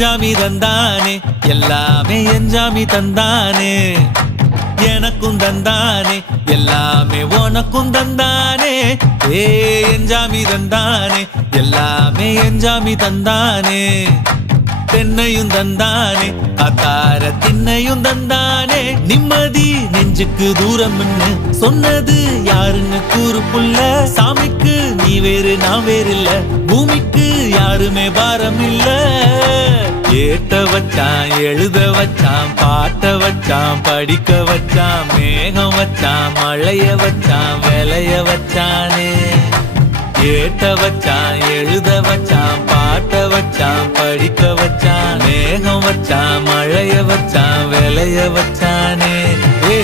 எஞ்சாமி தந்தானே எல்லாமே எஞ்சாமி தந்தானே எனக்கும் தந்தானே எல்லாமே உனக்கும் தந்தானே ஏ எஞ்சாமி தந்தானே எல்லாமே எஞ்சாமி தந்தானே தென்னையும் தந்தானே அத்தார திண்ணையும் தந்தானே நிம்மதி நெஞ்சுக்கு தூரம்னு சொன்னது யாருன்னு கூறு புள்ள சாமிக்கு நீ வேறு நான் வேறு இல்ல பூமிக்கு யாருமே பாரம் இல்ல ஏத்த வச்சான் எழுத வச்சான் பாட்ட வச்சான் படிக்க வச்சான் மேகம் வச்சான் மழைய வச்சான் விளைய வச்சானே ஏத்த வச்சான் எழுத வச்சான் பாட்ட வச்சான் படிக்க வச்சான் மேகம் வச்சான் மழைய வச்சான் விளைய வச்சானே ஏ